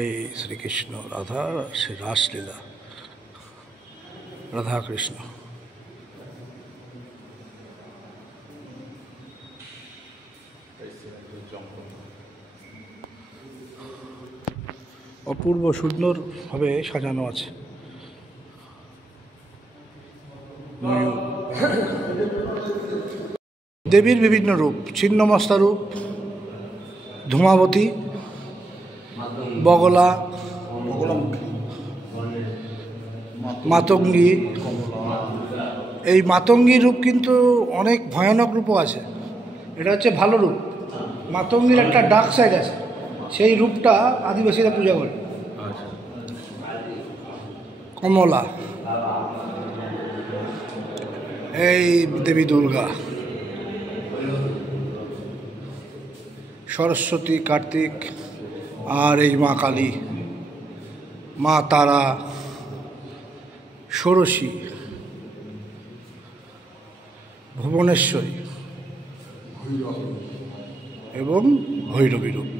এই শ্রীকৃষ্ণ রাধা, সে রাসলীলা, রাধা কৃষ্ণ। অপূর্ব সুন্দরভাবে সাজানো আছে। দেবীর বিভিন্ন রূপ, ছিন্নমস্তা রূপ, ধূমাবতী, বগলা, মাতঙ্গী। এই মাতঙ্গী রূপ কিন্তু অনেক ভয়ানক রূপও আছে, এটা হচ্ছে ভালো রূপ। মাতঙ্গীর একটা ডার্ক সাইড আছে, সেই রূপটা আদিবাসীরা পূজা করে। কমলা, এই দেবী দুর্গা, সরস্বতী, কার্তিক, আর এই মা কালী, মা তারা, ষোড়শী, ভুবনেশ্বরী এবং ভৈরবী রূপ।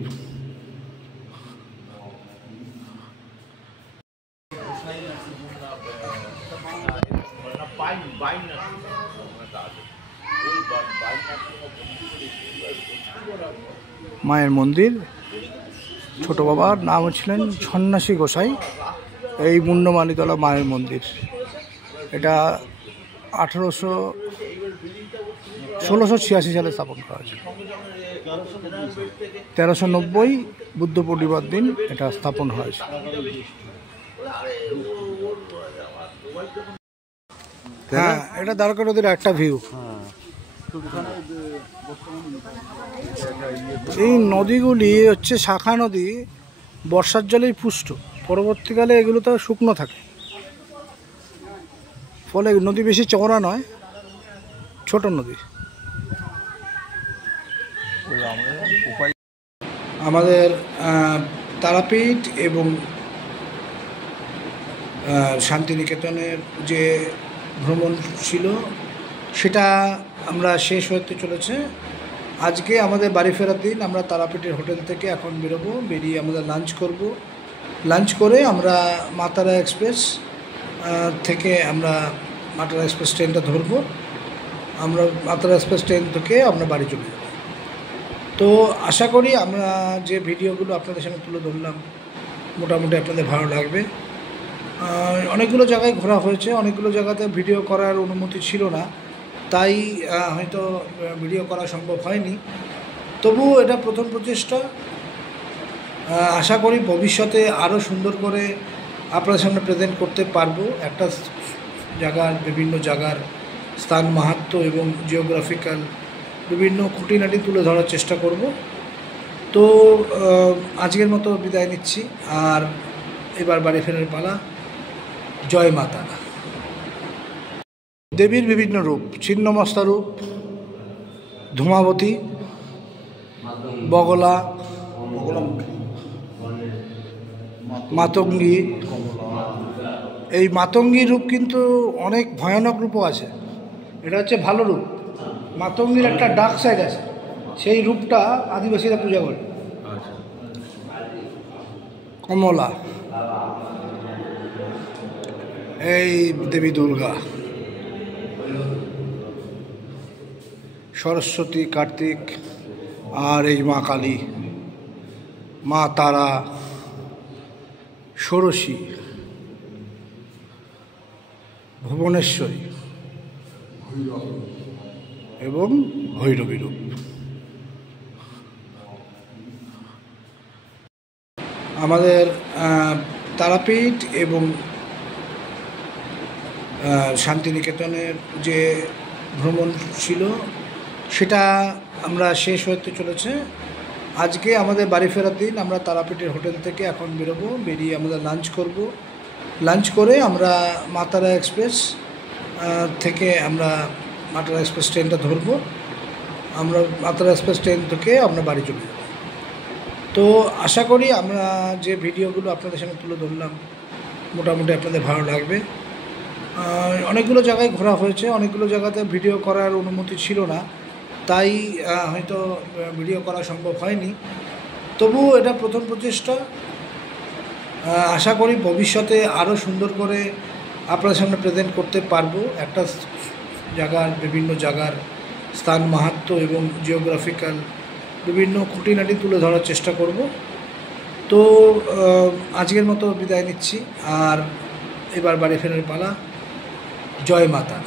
মায়ের মন্দির, ছোট বাবার নাম ছিলেন সন্ন্যাসী গোসাই। এই মুন্ডমালিতলা মায়ের মন্দির, এটা 1686 সালে স্থাপন করা হয়েছে। 1390 বুদ্ধ পূর্ণিমার দিন এটা স্থাপন হয়েছে। হ্যাঁ, এটা দ্বারকা নদীর একটা ভিউ। এই নদীগুলি হচ্ছে শাখা নদী, বর্ষার জলেই পুষ্ট, পরবর্তীকালে এগুলো তো শুকনো থাকে, ফলে নদী বেশি চওড়া নয়, ছোট নদী। আমাদের তারাপীঠ এবং শান্তিনিকেতনের যে ভ্রমণ ছিল সেটা আমরা শেষ হতে চলেছে। আজকে আমাদের বাড়ি ফেরার দিন। আমরা তারাপীঠের হোটেল থেকে এখন বেরোবো, বেরিয়ে আমাদের লাঞ্চ করব। লাঞ্চ করে আমরা মা তারা এক্সপ্রেস থেকে আমরা মা তারা এক্সপ্রেস ট্রেনটা ধরবো। আমরা মা তারা এক্সপ্রেস ট্রেন থেকে আমরা বাড়ি চলে যাব। তো আশা করি আমরা যে ভিডিওগুলো আপনাদের সামনে তুলে ধরলাম মোটামুটি আপনাদের ভালো লাগবে। অনেকগুলো জায়গায় ঘোরা হয়েছে, অনেকগুলো জায়গাতে ভিডিও করার অনুমতি ছিল না, তাই হয়তো ভিডিও করা সম্ভব হয়নি। তবুও এটা প্রথম প্রচেষ্টা। আশা করি ভবিষ্যতে আরও সুন্দর করে আপনাদের সামনে প্রেজেন্ট করতে পারবো। একটা জায়গার, বিভিন্ন জায়গার স্থান, মাহাত্ম্য এবং জিওগ্রাফিক্যাল বিভিন্ন খুঁটিনাটি তুলে ধরার চেষ্টা করব। তো আজকের মতো বিদায় নিচ্ছি, আর এবার বাড়ি ফেরার পালা। জয় মাতা। দেবীর বিভিন্ন রূপ, ছিন্নমস্তা রূপ, ধূমাবতী, বগলা, মাতঙ্গী। এই মাতঙ্গী রূপ কিন্তু অনেক ভয়ানক রূপও আছে, এটা হচ্ছে ভালো রূপ। মাতঙ্গীর একটা ডার্ক সাইড আছে, সেই রূপটা আদিবাসীরা পূজা করে। কমলা, এই দেবী দুর্গা, সরস্বতী, কার্তিক, আর এই মা কালী, মা তারা, ষোড়শী, ভুবনেশ্বরী এবং ভৈরবী রূপ। আমাদের তারাপীঠ এবং শান্তিনিকেতনের যে ভ্রমণ ছিল সেটা আমরা শেষ হতে চলেছে। আজকে আমাদের বাড়ি ফেরার দিন। আমরা তারাপীঠের হোটেল থেকে এখন বেরোবো, বেরিয়ে আমাদের লাঞ্চ করব। লাঞ্চ করে আমরা মা তারা এক্সপ্রেস থেকে আমরা মা তারা এক্সপ্রেস ট্রেনটা ধরবো। আমরা মা তারা এক্সপ্রেস ট্রেন থেকে আমরা বাড়ি চলে যাব। তো আশা করি আমরা যে ভিডিওগুলো আপনাদের সামনে তুলে ধরলাম মোটামুটি আপনাদের ভালো লাগবে। অনেকগুলো জায়গায় ঘোরা হয়েছে, অনেকগুলো জায়গাতে ভিডিও করার অনুমতি ছিল না, তাই হয়তো ভিডিও করা সম্ভব হয়নি। তবুও এটা প্রথম প্রচেষ্টা। আশা করি ভবিষ্যতে আরও সুন্দর করে আপনাদের সামনে প্রেজেন্ট করতে পারবো। একটা জায়গার, বিভিন্ন জায়গার স্থান, মাহাত্ম্য এবং জিওগ্রাফিক্যাল বিভিন্ন খুঁটিনাটি তুলে ধরার চেষ্টা করব। তো আজকের মতো বিদায় নিচ্ছি, আর এবার বাড়ি ফেরার পালা। জয় মাতা।